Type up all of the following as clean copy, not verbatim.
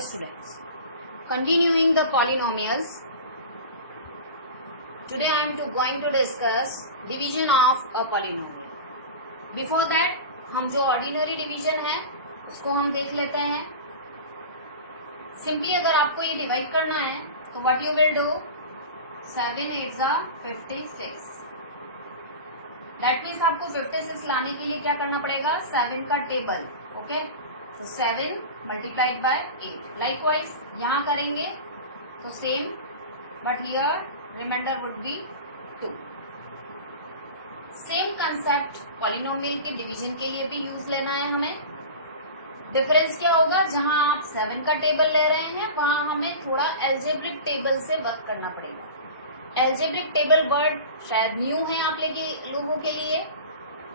students, continuing the polynomials, today I am going to discuss division of a polynomial. Before that, हम जो ordinary division है उसको हम देख लेते हैं. Simply अगर आपको ये divide करना है तो what you will do, 7 8 56. That means आपको 56 लाने के लिए क्या करना पड़ेगा, 7 का टेबल. ओके, तो 7 मल्टीप्लाइड बाय 8. लाइकवाइज यहाँ करेंगे तो same, but here remainder would be 2. Same concept polynomial के डिवीजन के लिए भी यूज लेना है हमें. डिफरेंस क्या होगा, जहां आप 7 का टेबल ले रहे हैं वहां हमें थोड़ा एल्जेब्रिक टेबल से वर्क करना पड़ेगा. एल्जेब्रिक टेबल वर्ड शायद न्यू है आप लोगों के लिए,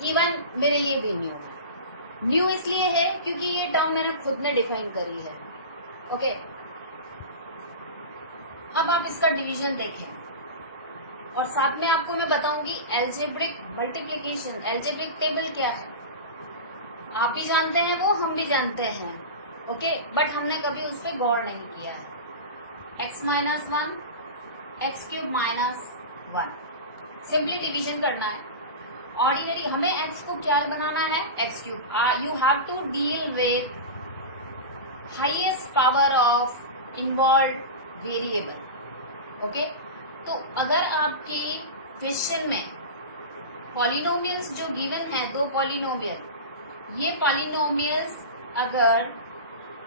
इवन मेरे लिए भी न्यू है. न्यू इसलिए है क्योंकि ये टर्म मैंने खुद ने डिफाइन करी है. ओके, अब आप इसका डिवीजन देखें और साथ में आपको मैं बताऊंगी एल्जेब्रिक मल्टीप्लिकेशन, एल्जेब्रिक टेबल क्या है. आप भी जानते हैं वो, हम भी जानते हैं. ओके, बट हमने कभी उस पर गौर नहीं किया है. x minus 1 x cube minus 1 simply division करना है. ऑर्डिनरी हमें x को क्या बनाना है, x cube. You have to deal with highest power of involve variable. Okay, तो अगर आपकी क्वेश्चन में पॉलिनोमियल्स जो गिवन है, दो पॉलिनोमियल, ये पॉलिनोमियल्स अगर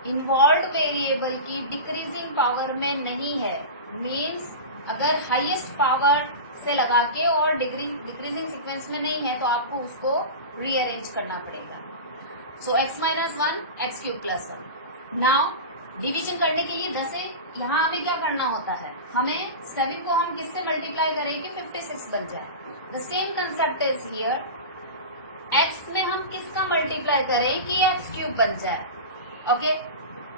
इन्वॉल्व वेरिएबल की डिक्रीजिंग पावर में नहीं है, मीन्स अगर हाईएस्ट पावर से लगा के और डिक्रीजिंग सीक्वेंस में नहीं है तो आपको उसको रीअरेंज करना पड़ेगा. सो x minus 1 x cube plus 1. Now division करने के लिए जैसे यहाँ हमें क्या करना होता है, हमें 7 को हम किससे मल्टीप्लाई करें कि 56 बन जाए. The same concept is here. x में हम किसका मल्टीप्लाई करें कि एक्स क्यूब बन जाए. ओके,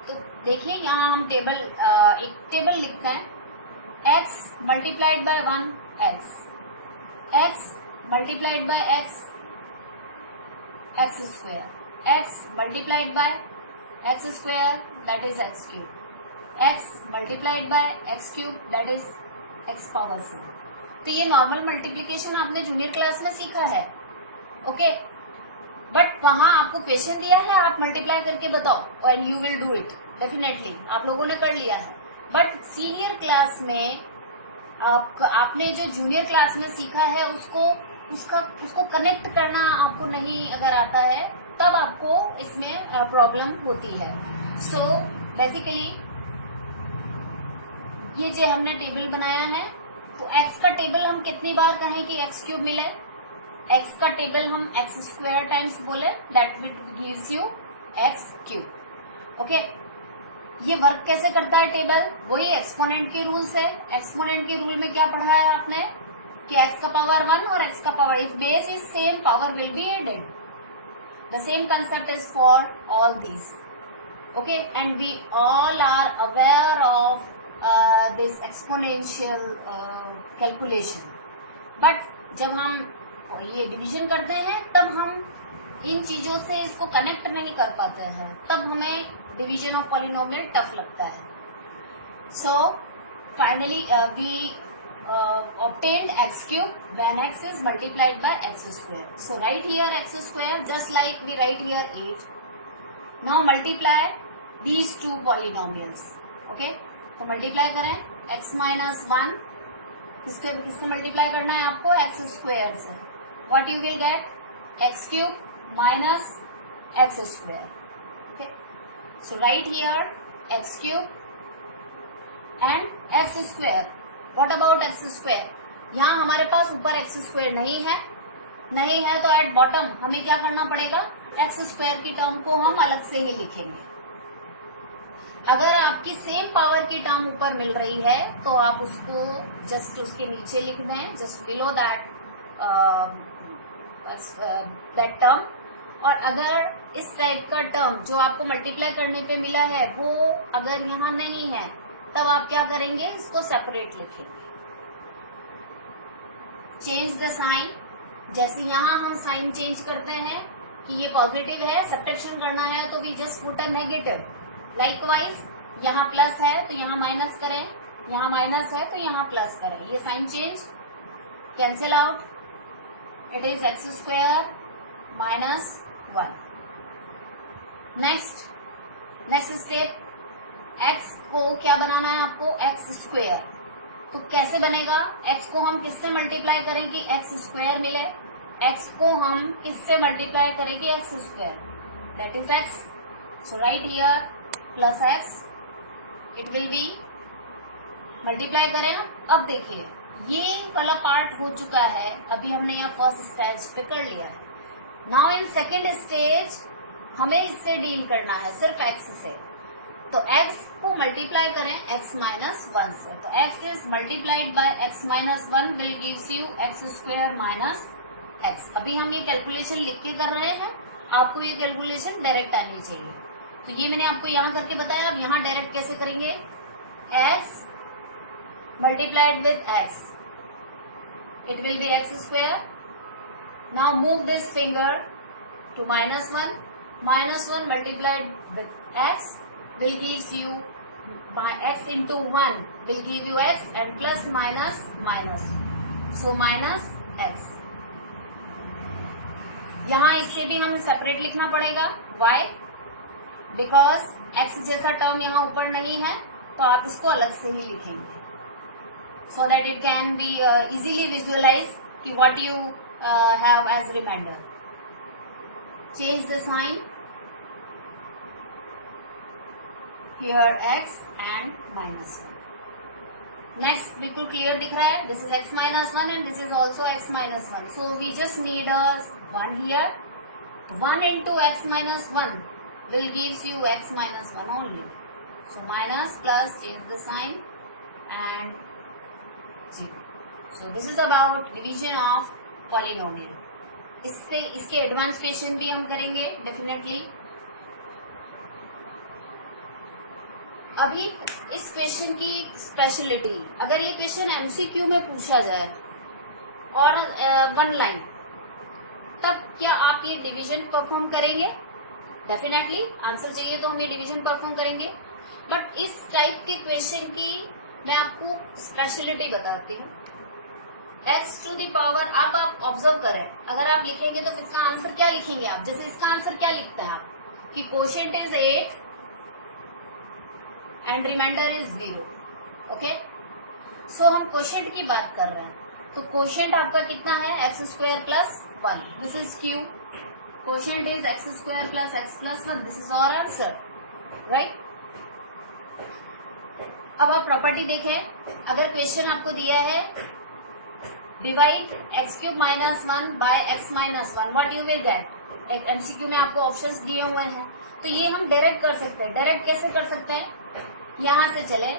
तो देखिए यहाँ हम एक टेबल लिखते हैं. x multiplied by 1 x multiplied by x square, x multiplied by x square that is x cube, x multiplied by x cube that is x power 4. तो ये नॉर्मल मल्टीप्लीकेशन आपने जूनियर क्लास में सीखा है. Okay, but वहां आपको question दिया है, आप मल्टीप्लाई करके बताओ and you will do it. Definitely आप लोगों ने कर लिया है, बट सीनियर क्लास में आपने जो जूनियर क्लास में सीखा है उसको कनेक्ट करना आपको नहीं अगर आता है तब आपको इसमें प्रॉब्लम होती है. सो बेसिकली ये जो हमने टेबल बनाया है, तो x का टेबल हम कितनी बार कहें कि x क्यूब मिले, x का टेबल हम x स्क्वायर टाइम्स बोले, that gives you x cube. Okay, ये वर्क कैसे करता है टेबल, वही एक्सपोनेंट के रूल से. एक्सपोनेंट के रूल में क्या पढ़ा है आपने कि x का पावर 1 और x का power, if base is same power will be added. The same concept is for all these. Okay, and we all are aware of this exponential calculation. But जब हम ये डिवीजन करते हैं तब हम इन चीजों से इसको कनेक्ट नहीं कर पाते हैं, तब हमें डिवीजन ऑफ पॉलिनोमियल टफ लगता है. So finally we obtained x cube when x is multiplied by x square. So write here x square just like we write here 8. Now multiply these two polynomials. Okay, तो multiply करें x minus 1, किससे multiply करना है आपको, x square से. What you will get, x cube minus x square. So write here x cube and x square. What about x square? यहाँ हमारे पास ऊपर x square नहीं है तो एट बॉटम हमें क्या करना पड़ेगा, x square की टर्म को हम अलग से ही लिखेंगे. अगर आपकी सेम पावर की टर्म ऊपर मिल रही है तो आप उसको जस्ट उसके नीचे लिख दें, जस्ट बिलो दैट टर्म. और अगर इस टाइप का टर्म जो आपको मल्टीप्लाई करने पे मिला है वो अगर यहाँ नहीं है तब आप क्या करेंगे, इसको सेपरेट लिखेंगे. Change the sign. जैसे यहाँ हम साइन चेंज करते हैं कि ये पॉजिटिव है, सब्ट्रैक्शन करना है तो we just put a negative. Likewise यहाँ प्लस है तो यहाँ माइनस करें, यहाँ माइनस है तो यहाँ प्लस करें, ये sign change, cancel out, it is x square minus 1। Next step, x को क्या बनाना है आपको, एक्स स्क्वायर। तो कैसे बनेगा, x को हम किससे मल्टीप्लाई करेंगे, एक्स स्क्वायर मिले, x को हम किससे मल्टीप्लाई करेंगे, x square, that is x। So right here plus x, it will B, multiply करें। अब देखिए ये वाला पार्ट हो चुका है, अभी हमने यहाँ फर्स्ट स्टेज पे कर लिया है। नाउ इन सेकेंड स्टेज हमें इससे डील करना है, सिर्फ x से। तो x को मल्टीप्लाई करें x माइनस 1 से, तो x is multiplied by x minus 1 will gives you x square minus x। अभी हम ये कैलकुलेशन लिख के कर रहे हैं, आपको ये कैलकुलेशन डायरेक्ट आनी चाहिए। तो ये मैंने आपको यहाँ करके बताया, अब यहाँ डायरेक्ट कैसे करेंगे, x multiplied with x, it will be x square. Now move this finger to minus 1, minus 1 multiplied with x will gives you, by x into 1 will give you x, and plus minus minus, so minus x। यहाँ इससे भी हम separate लिखना पड़ेगा, why? because x जैसा term यहाँ ऊपर नहीं है, तो आप इसको अलग से ही लिखेंगे, so that it can be easily visualized कि what you have as remainder। Change the sign, here x and minus 1। next बिल्कुल क्लियर दिख रहा है, this is x minus 1 and this is also x minus 1, so we just need a 1 here। 1 into x minus 1 will gives you x minus 1 only, so minus plus change the sign and 0। so this is about division of polynomial। इससे इसके advance question भी हम करेंगे definitely. अभी इस question की speciality, अगर ये क्वेश्चन एमसीक्यू में पूछा जाए और 1 लाइन, तब क्या आप ये डिवीजन परफॉर्म करेंगे, डेफिनेटली आंसर चाहिए तो हम ये डिवीजन परफॉर्म करेंगे। बट इस टाइप के क्वेश्चन की मैं आपको स्पेशलिटी बताती हूँ। x टू दी पावर, आप ऑब्जर्व करें, अगर आप लिखेंगे तो इसका आंसर क्या लिखेंगे आप, जैसे इसका आंसर क्या लिखता है आप कि quotient is 8 and remainder is 0। Okay, so हम कोशेंट की बात कर रहे हैं, तो कोशेंट आपका कितना है, x square plus 1, this is Q. Quotient is x square plus x plus 1, this is our answer, right. अब आप प्रॉपर्टी देखें, अगर क्वेश्चन आपको दिया है divide x cube minus 1 by x minus 1, what you will get. MCQ में आपको options दिए हुए हैं, तो ये हम डायरेक्ट कर सकते हैं। डायरेक्ट कैसे कर सकते हैं, यहां से चले,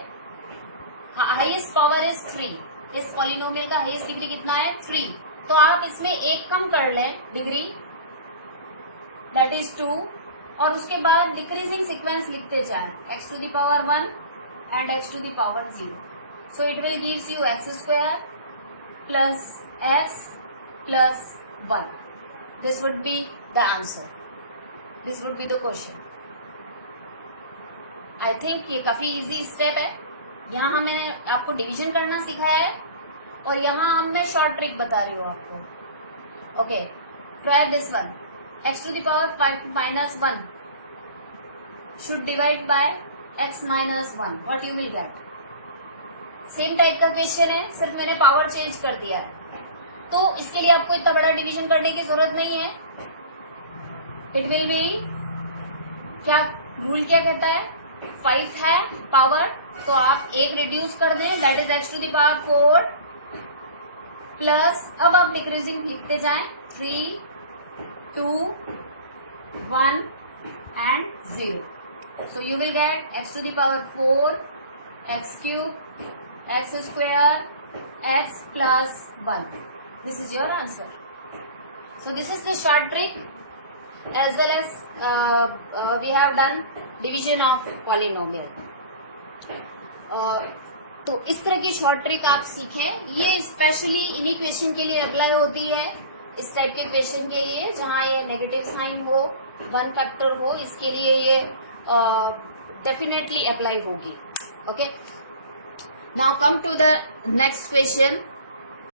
हाईएस्ट पावर इज 3, इस पॉलिनोमियल का हाईएस्ट डिग्री कितना है, 3, तो आप इसमें एक कम कर लें डिग्री, दैट इज 2, और उसके बाद डिक्रीजिंग सीक्वेंस लिखते जाएं, x to the power 1 and x to the power 0, so it will gives you x square plus x plus 1। This would be the answer. This would be the question. I think ये काफी easy step है। यहाँ मैंने आपको division करना सिखाया है और यहाँ हम मैं शॉर्ट ट्रिक बता रही हूँ आपको। Okay, try this one, x to the power 5 minus 1 should divide by x minus 1, what you will get। Same type का क्वेश्चन है, सिर्फ मैंने पावर चेंज कर दिया है, तो इसके लिए आपको इतना बड़ा डिवीजन करने की जरूरत नहीं है। इट विल बी, क्या रूल क्या कहता है, 5 है पावर, तो आप एक रिड्यूस कर दें, that is x to the power 4 plus, अब आप डिक्रीजिंग लिखते जाएं, 3 2 1 and 0, so you will get x to the power 4 x cube x square x plus 1, this is your answer। so this is the short trick, as well as we have done division of polynomial। तो इस तरह की short trick आप सीखें, ये specially इन्हीं question के लिए अप्लाई होती है, इस टाइप के क्वेश्चन के लिए जहां ये नेगेटिव साइन हो, 1 फैक्टर हो, इसके लिए ये डेफिनेटली अप्लाई होगी. Okay, now come to the next question.